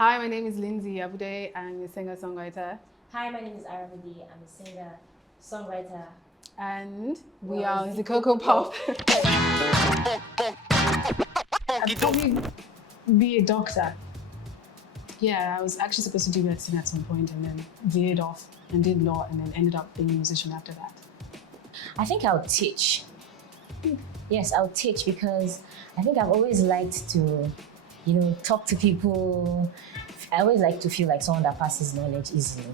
Hi, my name is Lindsey Abudei. I'm a singer-songwriter. Hi, my name is Aramide. I'm a singer, songwriter. And we are Zikoko Pop. I'd probably be a doctor. Yeah, I was actually supposed to do medicine at some point and then veered off and did law and then ended up being a musician after that. I think I'll teach. Yes, I'll teach because I think I've always liked to, talk to people. I always like to feel like someone that passes knowledge easily,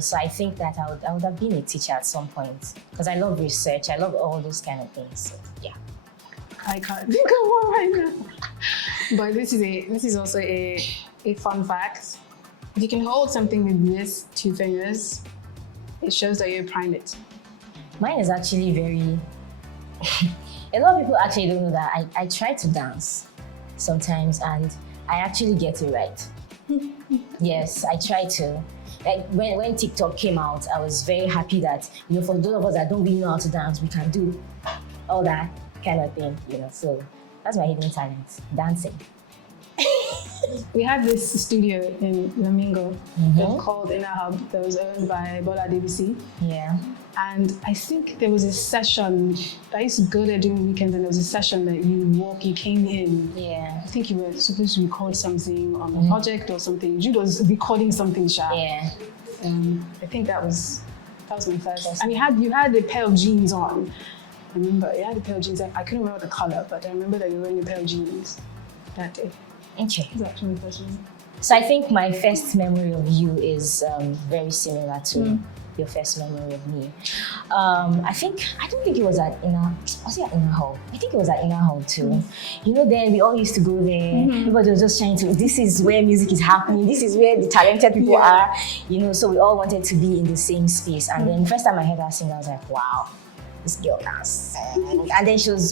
so I think that I would have been a teacher at some point because I love research. I love all those kind of things. So, yeah. I can't think of one right now. But this is also a fun fact. If you can hold something with these two fingers, it shows that you're a primate. Mine is actually very... A lot of people actually don't know that I try to dance sometimes and I actually get it right. Yes, I try to. Like when TikTok came out, I was very happy that, for those of us that don't really know how to dance, we can do all that kind of thing, So that's my hidden talent, dancing. We had this studio in Lamingo called Inner Hub that was owned by Bola DBC. Yeah. And I think there was a session, I used to go there during weekends and there was a session that you came in. Yeah. I think you were supposed to record something on a project or something. Jude was recording something sharp. Yeah. I think that was my first. And you had a pair of jeans on. I remember you had a pair of jeans. I couldn't remember the color, but I remember that you were wearing a pair of jeans that day. Okay. That's actually my first one. So I think my first memory of you is very similar to your first memory of me. I don't think it was at Inner Hall? I think it was at Inner Hall too. Then we all used to go there. Everybody was just trying to, this is where music is happening. This is where the talented people are. So we all wanted to be in the same space. And then the first time I heard her sing, I was like, wow. This girl dance. And then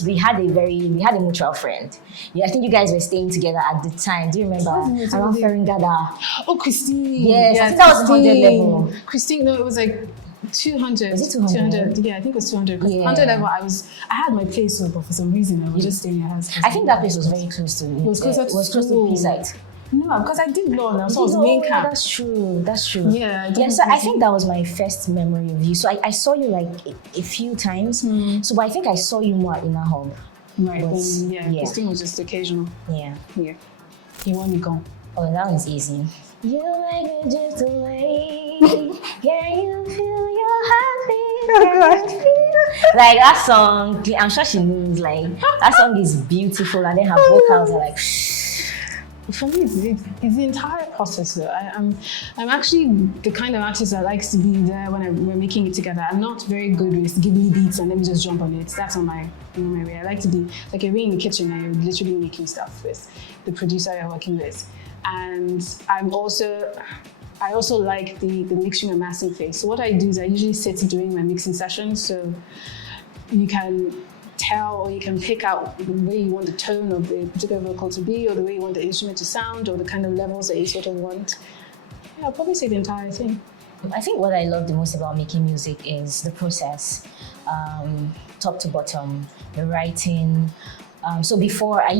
we had a mutual friend. Yeah, I think you guys were staying together at the time. Do you remember? Around Ferringada. Oh, Christine. Yes, I think that was 100 level. Christine, no, it was like 200. Was it 200? Yeah, I think it was 200. Yeah. 100 level, I had my place, but for some reason I was just staying at her house. I think that place was very close to me. It was close to P-site. No, because I did law now, so I was main camp. That's true. Yeah. So I think that was my first memory of you. So I saw you like a few times. So but I think I saw you more at Inner Hall. Right. Christine was just occasional. Yeah. You want me go? Oh, that one's easy. You like me just the way. Can you feel your heartbeat? Like that song, I'm sure she knows. Like that song is beautiful, and then her vocals are like. For me, it's the entire process. I'm actually the kind of artist that likes to be there when we're making it together. I'm not very good with give me beats and let me just jump on it. That's not my way. I like to be like you're in the kitchen and you're literally making stuff with the producer you're working with. And I also like the mixing and mastering phase. So what I do is I usually sit during my mixing sessions, so you can tell or you can pick out the way you want the tone of the particular vocal to be or the way you want the instrument to sound or the kind of levels that you sort of want. Yeah, I'll probably say the entire thing. I think what I love the most about making music is the process, top to bottom, the writing. So before I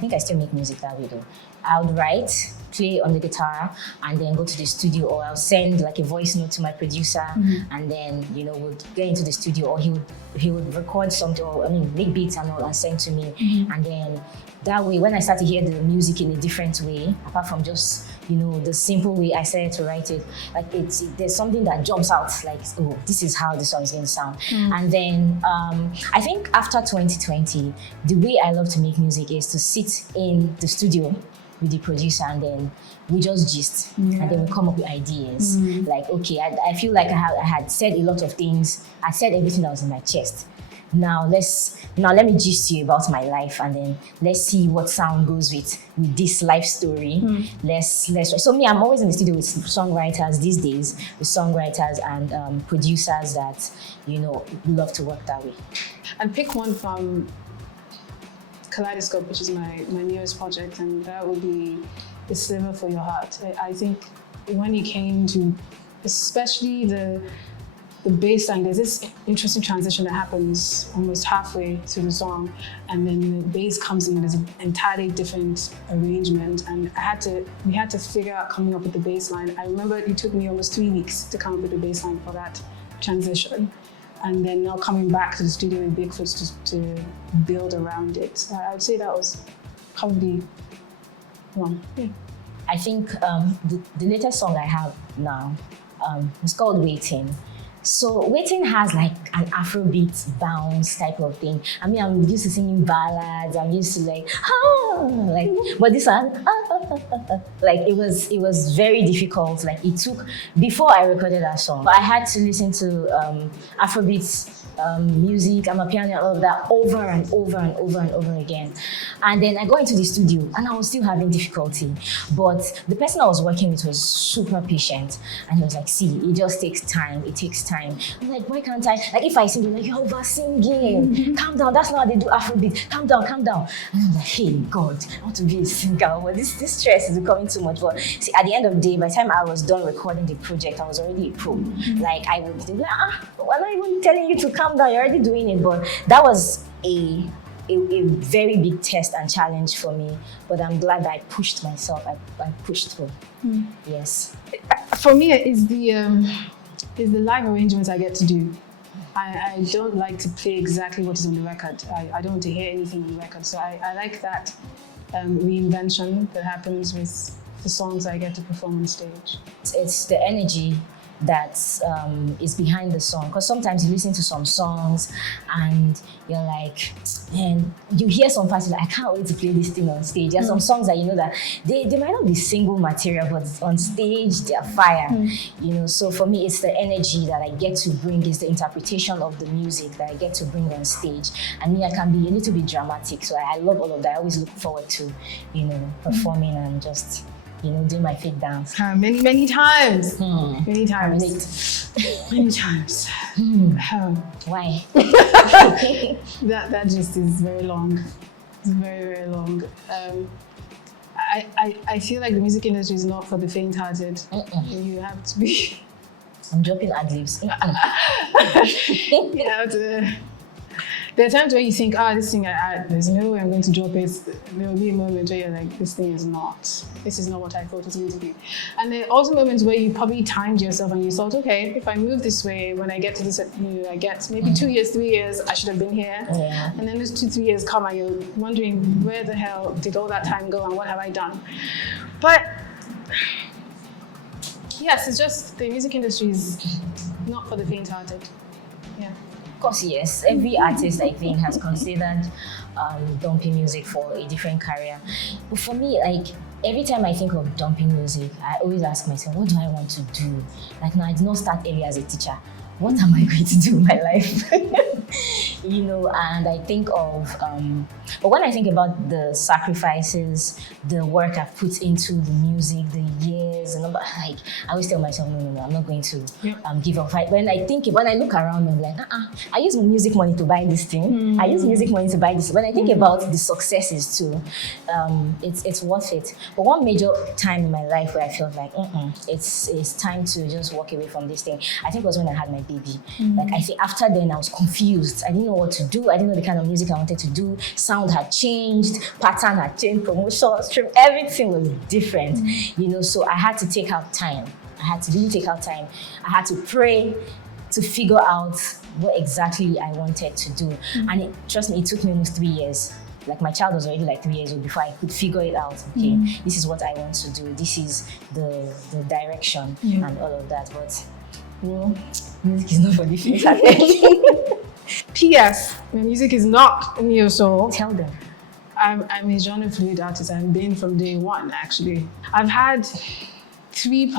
think I still make music that way though. I would write, play on the guitar, and then go to the studio, or I'll send like a voice note to my producer, and then we'll get into the studio, or he would record something, or make beats and all, and send to me, and then that way when I start to hear the music in a different way, apart from just the simple way I started to write it, like there's something that jumps out, like, oh, this is how the song is going to sound. And then I think after 2020, the way I love to make music is to sit in the studio with the producer and then we just gist and then we come up with ideas. Like, okay, I feel like I had said a lot of things. I said everything that was in my chest. Now let me gist you about my life and then let's see what sound goes with this life story. So me, I'm always in the studio with songwriters these days, with songwriters and producers that love to work that way. And pick one from Kaleidoscope, which is my newest project, and that would be The Sliver for Your Heart. I think when it came to especially the the bass line, there's this interesting transition that happens almost halfway through the song, and then the bass comes in. There's an entirely different arrangement, and we had to figure out coming up with the bass line. I remember it took me almost 3 weeks to come up with the bass line for that transition, and then now coming back to the studio with Bigfoot to build around it. I would say that was probably one. Yeah. I think the latest song I have now is called Waiting. So Waiting has like an Afrobeat bounce type of thing. I mean, I'm used to singing ballads. I'm used to but this one, like it was very difficult. Like it took, before I recorded that song, I had to listen to Afrobeat music, amapiano, and all of that over and over and over and over again. And then I got into the studio and I was still having difficulty. But the person I was working with was super patient, and he was like, see, it just takes time. It takes time. I'm like, why can't I? Like if I sing, like, you're over singing. Calm down. That's not how they do Afrobeat. Calm down, calm down. And I'm like, hey, God, I want to be a singer. But this stress is becoming too much. But see, at the end of the day, by the time I was done recording the project, I was already a pro. Like I would be like, I'm not even telling you to calm down. You're already doing it. But that was a very big test and challenge for me, but I'm glad that I pushed myself. I pushed through. Yes. For me, it's the live arrangements I get to do. I don't like to play exactly what is on the record. I don't want to hear anything on the record. So I like that reinvention that happens with the songs I get to perform on stage. It's the energy that is behind the song, because sometimes you listen to some songs and you're like, and you hear some parts, like, I can't wait to play this thing on stage. There are some songs that you know that they might not be single material, but on stage they're fire. You know, so for me it's the energy that I get to bring, is the interpretation of the music that I get to bring on stage. And me, I can be a little bit dramatic, so I love all of that. I always look forward to, you know, performing and just, you know, do my fit dance. Many times. Many times. Many times. Why? that just is very long. It's very, very long. I feel like the music industry is not for the faint-hearted. You have to be... I'm dropping ad-libs. You have to... There are times where you think, this thing, there's no way I'm going to drop it. There will be a moment where you're like, this is not what I thought it was going to be. And there are also moments where you probably timed yourself and you thought, okay, if I move this way, when I get to this, I get maybe 2 years, 3 years, I should have been here. Yeah. And then those 2-3 years come and you're wondering, where the hell did all that time go and what have I done? But yes, it's just the music industry is not for the faint-hearted. Yeah. Of course, yes. Every artist, I think, has considered dumping music for a different career. But for me, like, every time I think of dumping music, I always ask myself, what do I want to do? Like, now I did not start early as a teacher. What am I going to do in my life? You know, and I think of, but when I think about the sacrifices, the work I've put into the music, the years, and all, like, I always tell myself, no, I'm not going to give up. When I look around, I'm like, I use music money to buy this thing. I use music money to buy this. When I think about the successes too, it's worth it. But one major time in my life where I felt like, it's time to just walk away from this thing, I think was when I had my baby. Like, I think after then I was confused. I didn't know what to do. I didn't know the kind of music I wanted to do. Sound had changed, pattern had changed, promotion, stream, everything was different. You know, so I had to take out time. I had to really take out time. I had to pray to figure out what exactly I wanted to do. And trust me, it took me almost 3 years. Like, my child was already like 3 years old before I could figure it out. Okay, this is what I want to do. This is the direction and all of that. But, well, music is not for the faint-hearted. P.S. My music is not in your soul. Tell them. I'm a genre fluid artist. I've been from day one, actually. I've had 3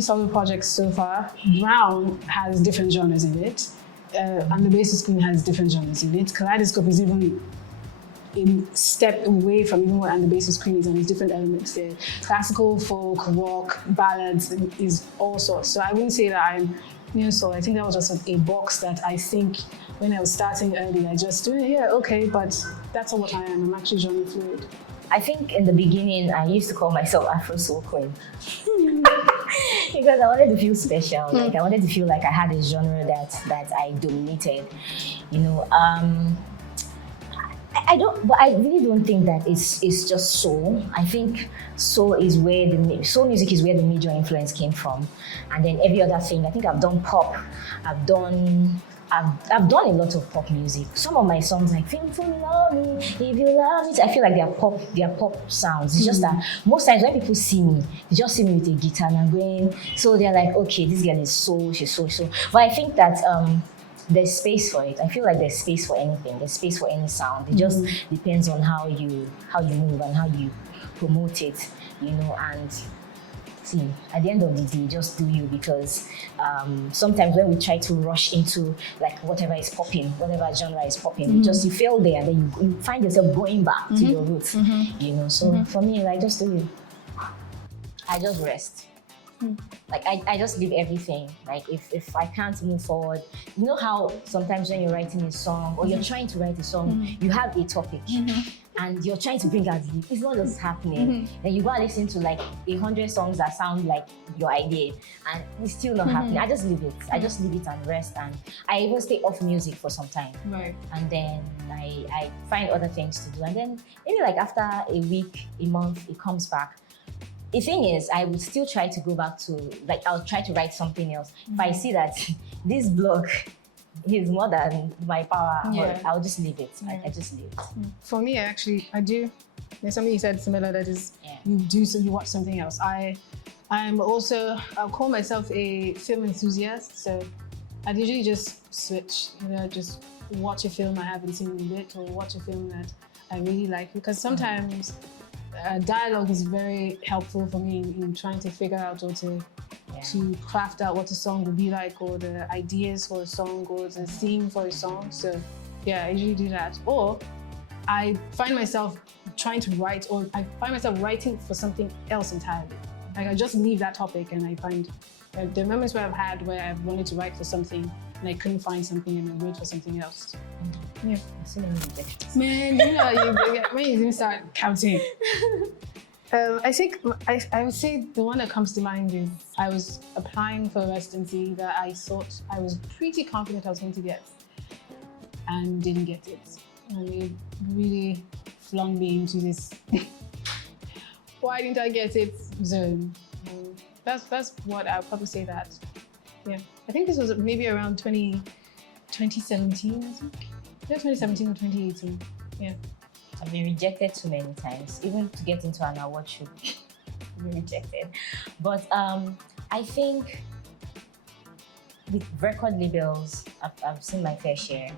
solo projects so far. Brown has different genres in it. And the Basis Queen has different genres in it. Kaleidoscope is even a step away from even what And the Basis Queen is, and there's different elements there. Classical, folk, rock, ballads is all sorts. So I wouldn't say that I'm new soul. I think that was just a box that I think when I was starting early, I just but that's not what I am. I'm actually genre fluid. I think in the beginning, I used to call myself Afro Soul Queen. Because I wanted to feel special. Like I wanted to feel like I had a genre that I dominated. You know, I don't, but I really don't think that it's just soul. I think soul is where soul music is where the major influence came from, and then every other thing. I think I've done pop, I've done a lot of pop music. Some of my songs like "Feel for me, love me, if you love me," I feel like they are pop sounds. It's just that most times when people see me, they just see me with a guitar and I'm going, so they're like, okay, this girl is soul, she's soul. But I think that there's space for it. I feel like there's space for anything. There's space for any sound. It just depends on how you move and how you promote it, you know. And see, at the end of the day, just do you, because sometimes when we try to rush into like whatever is popping, whatever genre is popping, you fail there, and then you find yourself going back to your roots, you know. So for me, like, just do you. I just rest. Like I just leave everything. Like if I can't move forward, you know how sometimes when you're writing a song or you're trying to write a song, you have a topic and you're trying to bring out it's not just happening. Then you go and listen to like 100 songs that sound like your idea and it's still not happening. I just leave it. I just leave it and rest, and I even stay off music for some time. Right. And then I find other things to do, and then maybe like after a week, a month, it comes back. The thing is, I would still try to go back to, like, I'll try to write something else. If I see that this block is more than my power, I'll just leave it. I just leave it. For me, I do. There's something you said similar, that is, you watch something else. I'll call myself a film enthusiast. So I'd usually just switch, just watch a film I haven't seen in a bit, or watch a film that I really like, because sometimes dialogue is very helpful for me in trying to figure out or to craft out what a song would be like, or the ideas for a song, or the theme for a song. So yeah, I usually do that. Or I find myself trying to write, or I find myself writing for something else entirely. Like I just leave that topic and I find the moments where I've had where I've wanted to write for something and I couldn't find something and I wrote for something else. Yeah. So many rejections. Man, when you didn't start counting. I think I would say the one that comes to mind is I was applying for a residency that I thought I was pretty confident I was going to get, and didn't get it. And it really flung me into this why didn't I get it zone. That's what I'll probably say that. Yeah, I think this was maybe around 2017, I think. Yeah, 2017 or 2018. Yeah. I've been rejected too many times, even to get into an award show. I've been rejected. But I think with record labels, I've seen my fair share.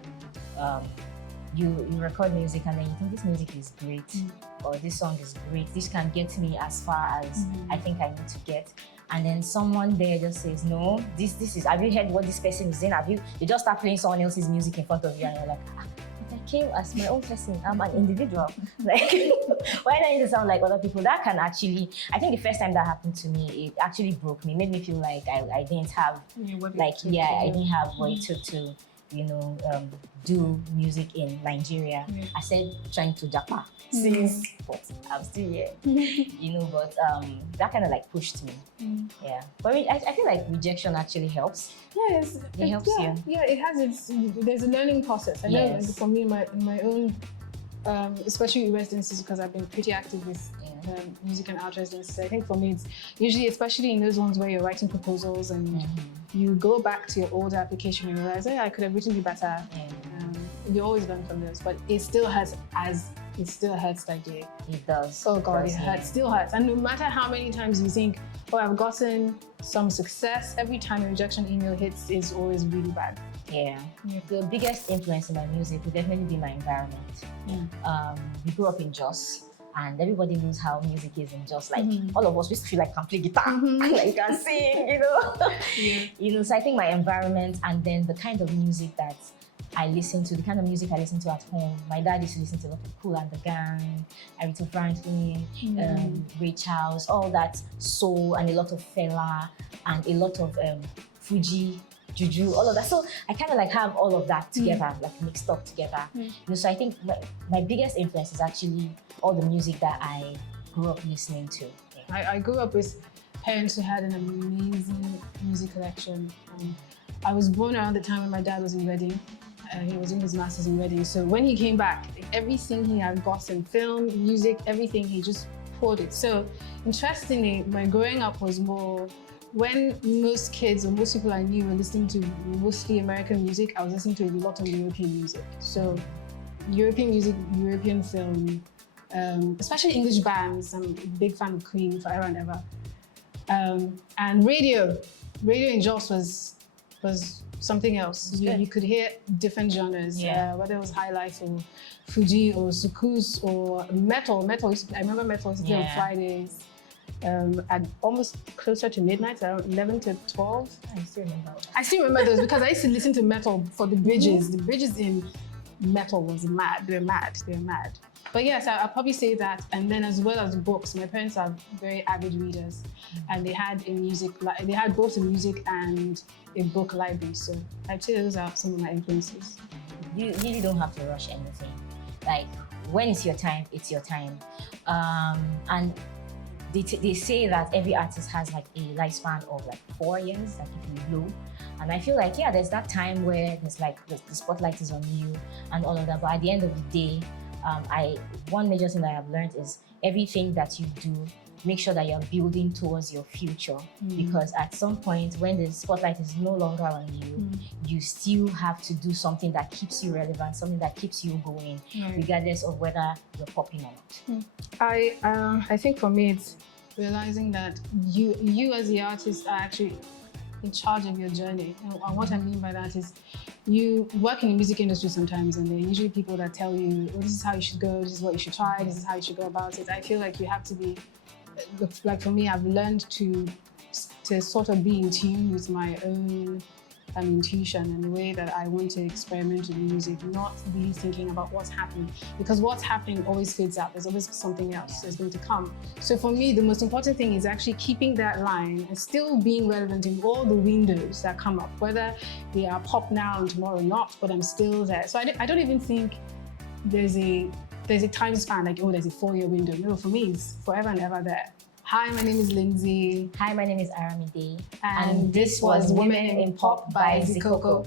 You record music and then you think this music is great, or this song is great, this can get me as far as I think I need to get. And then someone there just says, no, this is, have you heard what this person is saying? You just start playing someone else's music in front of you and you're like, I came as my own person, I'm an individual. Like, why do I need to sound like other people? That can actually, I think the first time that happened to me, it actually broke me, made me feel like I didn't have, I didn't have what it took to, do music in Nigeria. I said trying to Japa since, but I'm still here, but that kind of like pushed me. Yeah, but I feel like rejection actually helps. Yes, it helps you. Yeah, it has there's a learning process. I know for me, my own, especially with residencies, because I've been pretty active with music and art residencies. I think for me, it's usually, especially in those ones where you're writing proposals and you go back to your old application and realize, I could have written it better. You always learn from this, but it still hurts like day. It does. Oh God, it hurts, still hurts. And no matter how many times you think, I've gotten some success, every time a rejection email hits is always really bad. Yeah. The biggest influence in my music would definitely be my environment. We grew up in Jos, and everybody knows how music is in Jos. Like all of us, we feel like can play guitar, like can sing, So I think my environment, and then the kind of music that I listen to, the kind of music I listen to at home. My dad used to listen to a lot of Kool and the Gang, Aretha Franklin, Ray Charles, all that soul, and a lot of Fela, and a lot of Fuji, Juju, all of that. So I kind of like have all of that together, like mixed up together. So I think my biggest influence is actually all the music that I grew up listening to. I grew up with parents who had an amazing music collection. I was born around the time when my dad was in Reading. He was doing his master's in Reading. So when he came back, everything he had gotten, film, music, everything, he just poured it. So interestingly, my growing up was more, when most kids or most people I knew were listening to mostly American music, I was listening to a lot of European music. So European music, European film, especially English bands. I'm a big fan of Queen, forever and ever. And radio in Jos was something else. You could hear different genres, whether it was high life or Fuji or Sukus or metal. I remember metal was on Fridays at almost closer to midnight, around 11 to 12. I still remember those because I used to listen to metal for the bridges. The bridges in metal was mad. They're mad. But yes, I'll probably say that. And then as well as books, my parents are very avid readers, and they had both a music and a book library. So I'd say those are some of my influences. You really don't have to rush anything. Like, when it's your time, it's your time. And they say that every artist has like a lifespan of like 4 years, like if you blow. And I feel like, there's that time where there's like the spotlight is on you and all of that. But at the end of the day, one major thing that I have learned is everything that you do, make sure that you're building towards your future. Because at some point when the spotlight is no longer on you, you still have to do something that keeps you relevant, something that keeps you going, regardless of whether you're popping or not. I think for me, it's realizing that you as the artist are actually in charge of your journey. And what I mean by that is, you work in the music industry sometimes, and there are usually people that tell you, this is how you should go, this is what you should try, this is how you should go about it. I feel like you have to be, like for me, I've learned to sort of be in tune with my own intuition and the way that I want to experiment with music, not really thinking about what's happening, because what's happening always fades out. There's always something else that's going to come. So for me, the most important thing is actually keeping that line and still being relevant in all the windows that come up, whether they are pop now and tomorrow not, but I'm still there. So I don't even think there's a time span, like, there's a 4-year window. No, for me, it's forever and ever there. Hi, my name is Lindsey. Hi, my name is Aramide. And this was Women in Pop by Zikoko.